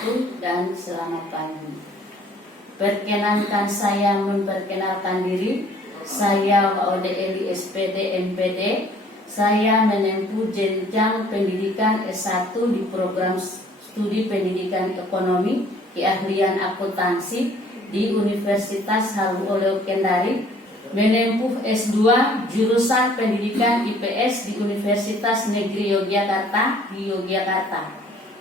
wabarakatuh dan selamat pagi. Perkenankan saya memperkenalkan diri. Saya Maude Eli SPD MPD. Saya menempuh jenjang pendidikan S1 di program studi pendidikan ekonomi keahlian akuntansi di Universitas Halu Oleo Kendari, menempuh S2 jurusan pendidikan IPS di Universitas Negeri Yogyakarta di Yogyakarta.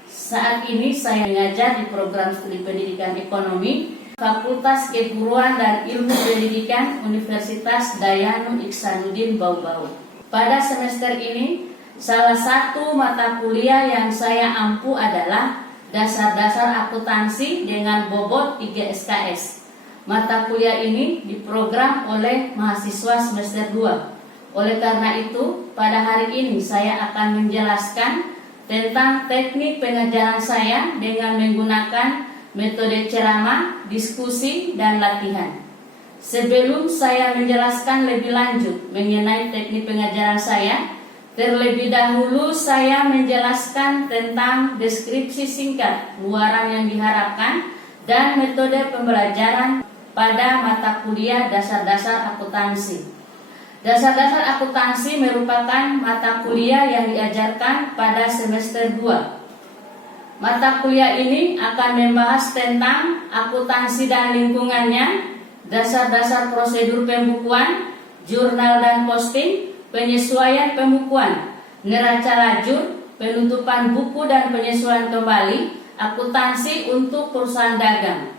Saat ini saya mengajar di program studi pendidikan ekonomi Fakultas Keguruan dan Ilmu Pendidikan Universitas Dayanu Iksanuddin Bau-Bau. Pada semester ini, salah satu mata kuliah yang saya ampu adalah dasar-dasar akuntansi dengan bobot 3 SKS. Mata kuliah ini diprogram oleh mahasiswa semester 2. Oleh karena itu, pada hari ini saya akan menjelaskan tentang teknik pengajaran saya dengan menggunakan metode ceramah, diskusi, dan latihan. Sebelum saya menjelaskan lebih lanjut mengenai teknik pengajaran saya, terlebih dahulu saya menjelaskan tentang deskripsi singkat luaran yang diharapkan dan metode pembelajaran pada mata kuliah dasar-dasar akuntansi. Dasar-dasar akuntansi merupakan mata kuliah yang diajarkan pada semester 2. Mata kuliah ini akan membahas tentang akuntansi dan lingkungannya, dasar-dasar prosedur pembukuan, jurnal dan posting, penyesuaian pembukuan, neraca lajur, penutupan buku dan penyesuaian kembali, akuntansi untuk perusahaan dagang.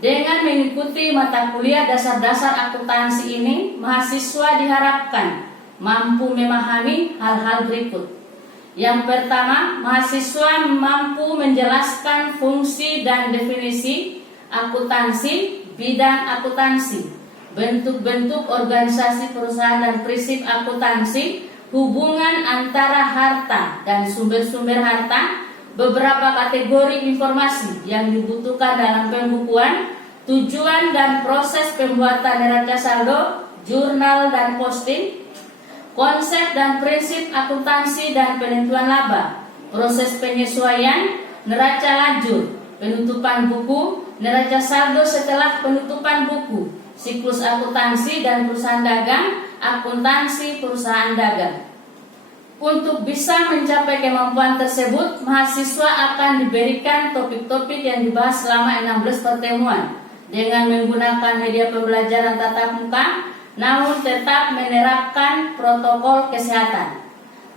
Dengan mengikuti mata kuliah dasar-dasar akuntansi ini, mahasiswa diharapkan mampu memahami hal-hal berikut. Yang pertama, mahasiswa mampu menjelaskan fungsi dan definisi akuntansi, bidang akuntansi, bentuk-bentuk organisasi perusahaan dan prinsip akuntansi, hubungan antara harta dan sumber-sumber harta, beberapa kategori informasi yang dibutuhkan dalam pembukuan, tujuan dan proses pembuatan neraca saldo, jurnal dan posting, konsep dan prinsip akuntansi dan penentuan laba, proses penyesuaian, neraca lajur, penutupan buku, neraca saldo setelah penutupan buku, siklus akuntansi dan perusahaan dagang, akuntansi perusahaan dagang. Untuk bisa mencapai kemampuan tersebut, mahasiswa akan diberikan topik-topik yang dibahas selama 16 pertemuan dengan menggunakan media pembelajaran tatap muka, namun tetap menerapkan protokol kesehatan.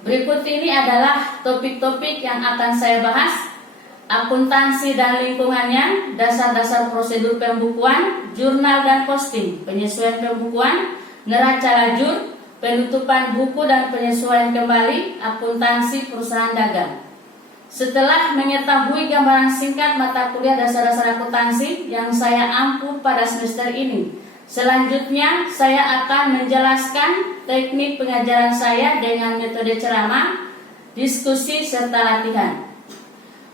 Berikut ini adalah topik-topik yang akan saya bahas: akuntansi dan lingkungannya, dasar-dasar prosedur pembukuan, jurnal dan posting, penyesuaian pembukuan, neraca lajur, penutupan buku dan penyesuaian kembali, akuntansi perusahaan dagang. Setelah mengetahui gambaran singkat mata kuliah dasar-dasar akuntansi yang saya ampu pada semester ini, selanjutnya saya akan menjelaskan teknik pengajaran saya dengan metode ceramah, diskusi, serta latihan.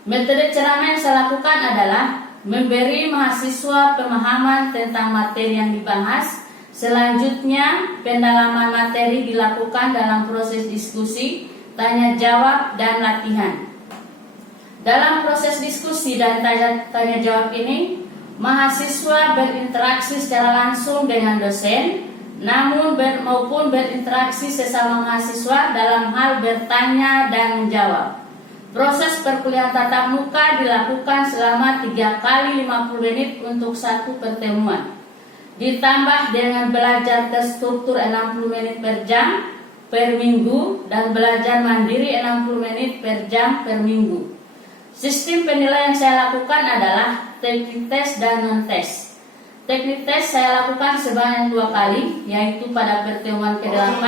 Metode ceramah yang saya lakukan adalah memberi mahasiswa pemahaman tentang materi yang dibahas. Selanjutnya, pendalaman materi dilakukan dalam proses diskusi, tanya jawab, dan latihan. Dalam proses diskusi dan tanya jawab ini, mahasiswa berinteraksi secara langsung dengan dosen, namun maupun berinteraksi sesama mahasiswa dalam hal bertanya dan menjawab. Proses perkuliahan tatap muka dilakukan selama 3 kali 50 menit untuk satu pertemuan. Ditambah dengan belajar terstruktur 60 menit per jam per minggu dan belajar mandiri 60 menit per jam per minggu. Sistem penilaian yang saya lakukan adalah teknik tes dan non-tes. Teknik tes saya lakukan sebanyak 2 kali, yaitu pada pertemuan ke-8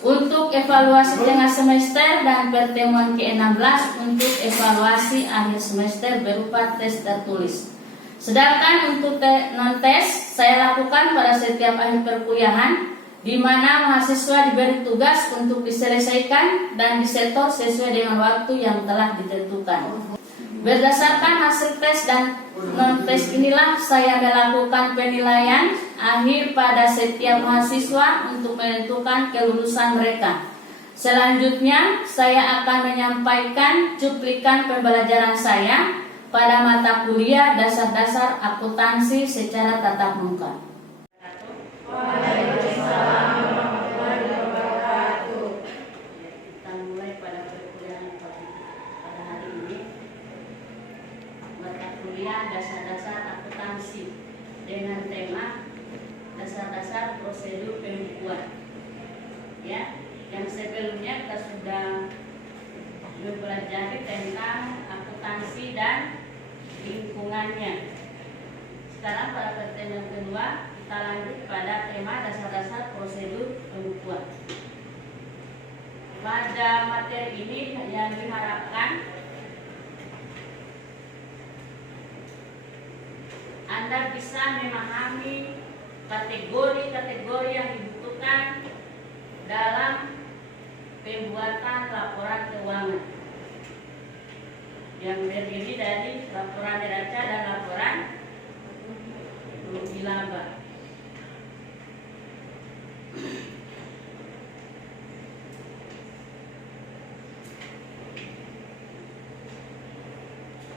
untuk evaluasi tengah semester dan pertemuan ke-16 untuk evaluasi akhir semester berupa tes tertulis. Sedangkan untuk non-tes saya lakukan pada setiap akhir perkuliahan, di mana mahasiswa diberi tugas untuk diselesaikan dan disetor sesuai dengan waktu yang telah ditentukan. Berdasarkan hasil tes dan non-tes inilah saya melakukan penilaian akhir pada setiap mahasiswa untuk menentukan kelulusan mereka. Selanjutnya saya akan menyampaikan cuplikan pembelajaran saya pada mata kuliah dasar-dasar akuntansi secara tatap muka. Waalaikumsalam warahmatullahi wabarakatuh. Kita mulai pada perkuliahan pada hari ini. Mata kuliah dasar-dasar akuntansi dengan tema dasar-dasar prosedur pembukuan. Ya, yang sebelumnya kita sudah mempelajari tentang akuntansi dan lingkungannya. Sekarang pada pertemuan kedua kita lanjut pada tema dasar-dasar prosedur pembukuan. Pada materi ini yang diharapkan Anda bisa memahami kategori-kategori yang dibutuhkan dalam pembuatan laporan keuangan yang terdiri dari laporan neraca dan laporan rugi laba.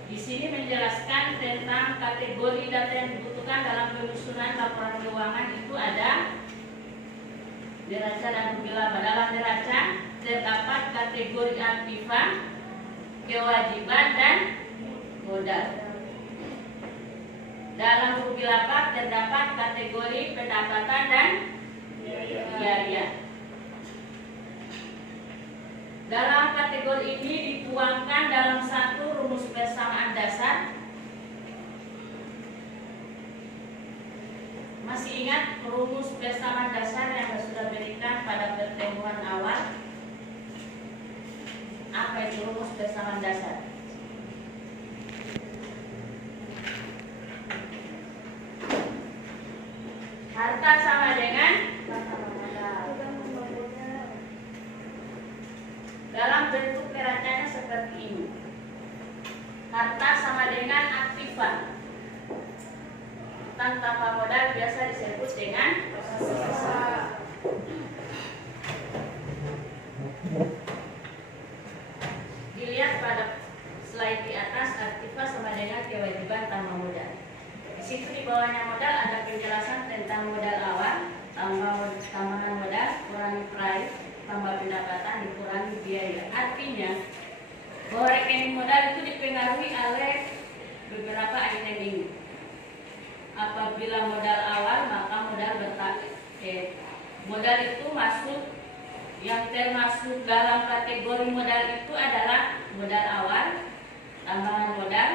Di sini menjelaskan tentang kategori data yang dibutuhkan dalam penyusunan laporan keuangan itu ada neraca dan rugi laba. Dalam neraca terdapat kategori aktiva, kewajiban dan modal. Dalam rugi laba terdapat kategori pendapatan dan biaya. Dalam kategori ini dituangkan dalam satu rumus persamaan dasar. Masih ingat rumus persamaan dasar yang sudah berikan pada pertemuan awal? Apa itu rumus persamaan dasar? Harta sama dengan dalam bentuk neracanya seperti ini. Harta sama dengan aktiva. Tanpa modal biasa disebut dengan dilihat pada slide di atas, aktiva sama dengan kewajiban tambah modal. Di situ di bawahnya modal ada penjelasan tentang modal awal, tambahan modal, kurangi price, tambah pendapatan, dikurangi biaya. Artinya bahwa rekening modal itu dipengaruhi oleh beberapa item ini. Apabila modal awal, maka modal itu masuk, yang termasuk dalam kategori modal itu adalah modal awal, tambahan modal,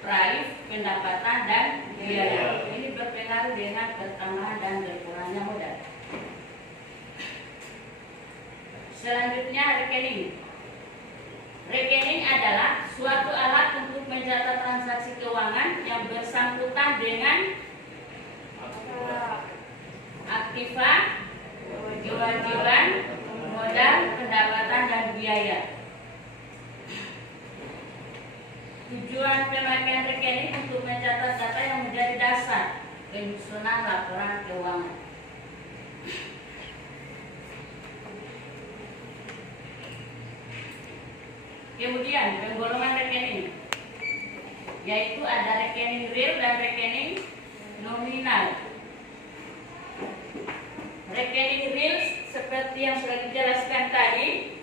price, pendapatan dan biaya. Ini berpengaruh dengan pertambahan dan berkurangnya modal. Selanjutnya rekening. Rekening adalah suatu alat untuk mencatat transaksi keuangan yang bersangkutan dengan aktiva, kewajiban, modal, pendapatan dan biaya. Tujuan pemakaian rekening untuk mencatat data yang menjadi dasar penyusunan laporan keuangan. Kemudian penggolongan rekening, yaitu ada rekening real dan rekening nominal. Rekening real seperti yang sudah dijelaskan tadi,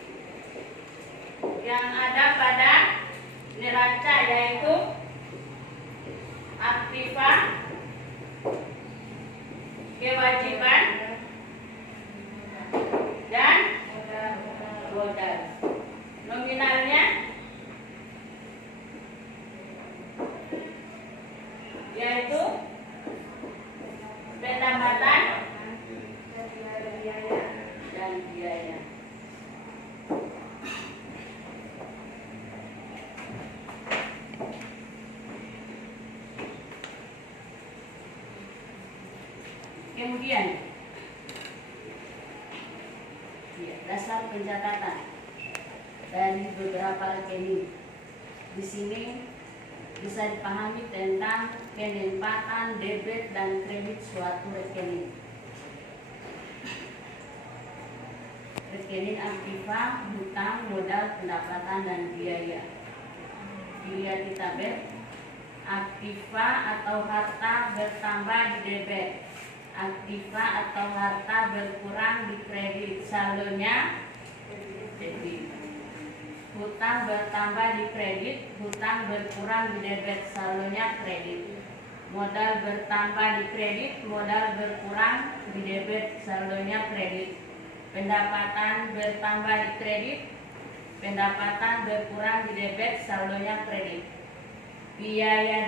yang ada pada neraca yaitu aktiva, kewajiban dan modal. Nominalnya yaitu pendapatan dan biaya. Kemudian dasar pencatatan dari beberapa rekening. Di sini bisa dipahami tentang penempatan debit dan kredit suatu rekening. Rekening aktiva, hutang, modal, pendapatan dan biaya. Dilihat di tabel. Aktiva atau harta bertambah di debit. Aktiva atau harta berkurang di kredit. Saldonya debit. Hutang bertambah di kredit, hutang berkurang di debit, saldonya kredit. Modal bertambah di kredit, modal berkurang di debit, saldonya kredit. Pendapatan bertambah di kredit, pendapatan berkurang di debit, saldonya kredit. Biaya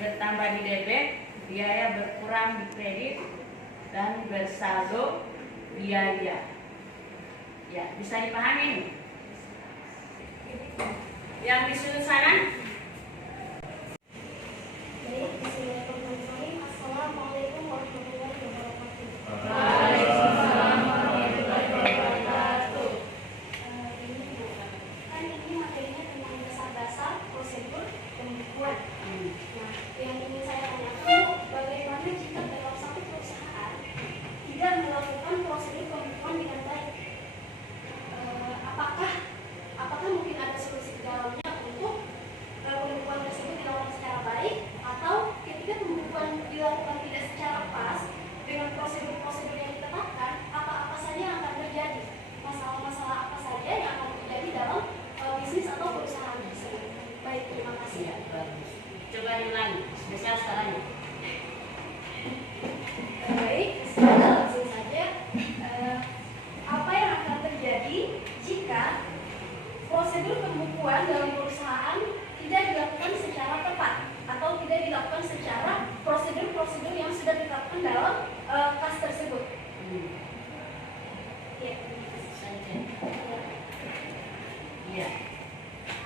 bertambah di debit, biaya berkurang di kredit, dan bersaldo biaya. Ya, bisa dipahami? Yang di sudut sana? Baik, bismillahirrahmanirrahim. Assalamualaikum warahmatullahi wabarakatuh. Waalaikumsalam warahmatullahi wabarakatuh. Ini Bu, kan ini materinya tentang dasar-dasar prosedur pembukuan. Nah, yang ingin saya tanyakan Bu, bagaimana jika dalam satu perusahaan tidak melakukan prosedur pembukuan dengan baik? Apakah mungkin ada solusi di dalamnya untuk pembukuan tersebut dilakukan secara baik, atau ketika pembukuan dilakukan tidak secara pas dengan prosedur-prosedur yang ditetapkan, apa-apa saja yang akan terjadi, masalah-masalah apa saja yang akan terjadi dalam bisnis atau perusahaan tersebut. Baik, terima kasih. Ya, bagus. Coba diulangi, spesial skalanya. Baik, sekarang langsung saja. Apa yang akan terjadi jika prosedur pembukuan dalam perusahaan tidak dilakukan secara tepat atau tidak dilakukan secara prosedur-prosedur yang sudah ditetapkan dalam kas tersebut? Ya, Saja. Ya.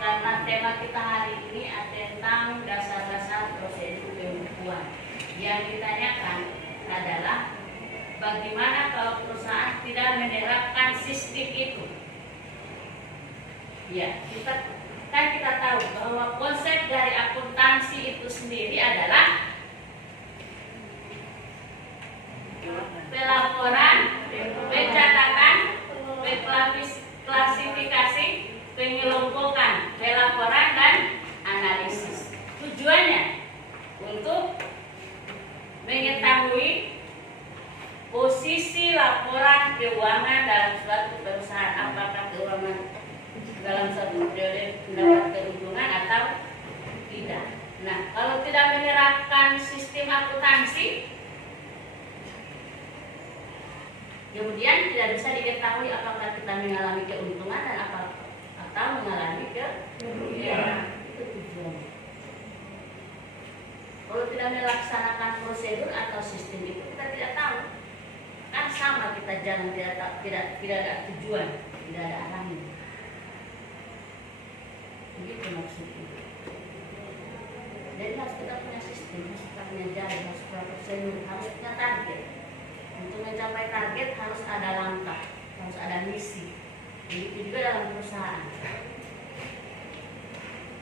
Karena tema kita hari ini tentang dasar-dasar prosedur pembukuan. Yang ditanyakan adalah bagaimana kalau perusahaan tidak menerapkan sistem itu. Ya, kita tahu bahwa konsep dari akuntansi itu sendiri adalah pelaporan, pencatatan, klasifikasi, pengelompokan, pelaporan dan analisis. Tujuannya untuk mengetahui posisi laporan keuangan dalam suatu perusahaan, apakah keuangan dalam satu periode mendapat keuntungan atau tidak. Nah, kalau tidak menerapkan sistem akuntansi, kemudian tidak bisa diketahui apakah kita mengalami keuntungan dan atau mengalami kerugian. Itu tujuannya. Kalau tidak melaksanakan prosedur atau sistem itu, kita tidak tahu. Kan sama kita jalan tidak ada tujuan, tidak ada arahnya. Begitu maksudnya. Jadi harus kita punya sistem, harus kita punya jalan, harus punya prosedur, harus punya target. Untuk mencapai target harus ada langkah, harus ada misi. Begitu juga dalam perusahaan.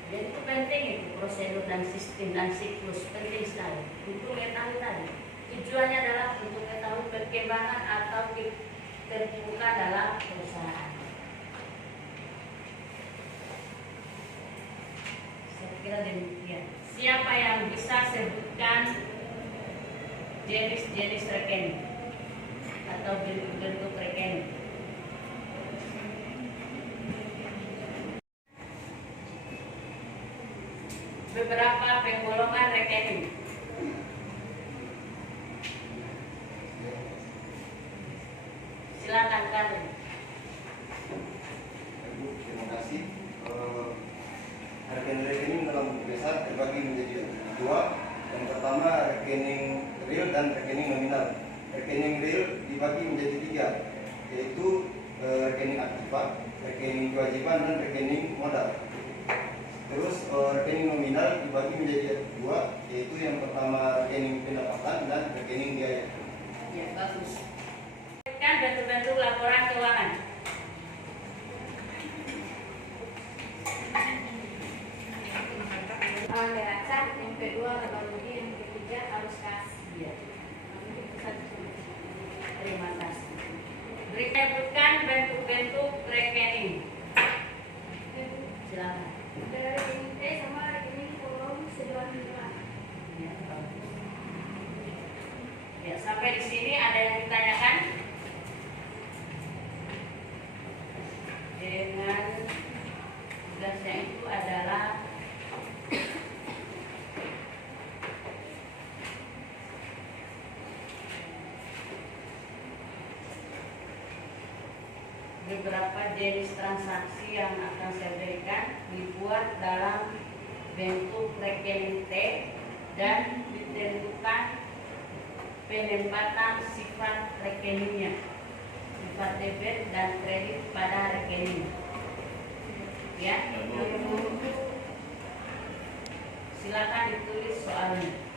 Jadi itu penting itu prosedur dan sistem dan siklus, penting sekali untuk mengetahui tadi. Tujuannya adalah untuk mengetahui perkembangan atau terbuka dalam perusahaan. Saya kira demikian. Siapa yang bisa sebutkan jenis-jenis rekening atau bentuk rekening? Beberapa penggolongan rekening. Silakan Karen. Ibu, terima kasih. Rekening dalam buku besar terbagi menjadi dua. Yang pertama rekening real dan rekening nominal. Rekening real dibagi menjadi tiga, yaitu rekening aktiva, rekening kewajiban dan rekening modal. Terus rekening nominal dibagi menjadi dua, yaitu yang pertama rekening pendapatan dan rekening biaya. Ya, bagus. Kan bentuk-bentuk laporan keuangan. Neraca, yang kedua laba rugi, yang ketiga harus kas. Ya. Terima kasih. Sebutkan bentuk-bentuk rekening. Silakan. Ada rekening T sama rekening kolom sebelah 5. Sampai di sini ada yang ditanyakan? Dengan tugasnya itu adalah beberapa jenis transaksi yang akan saya berikan dibuat dalam bentuk rekening T dan ditentukan penempatan sifat rekeningnya, sifat debit dan kredit pada rekening. Ya, silakan ditulis soalnya.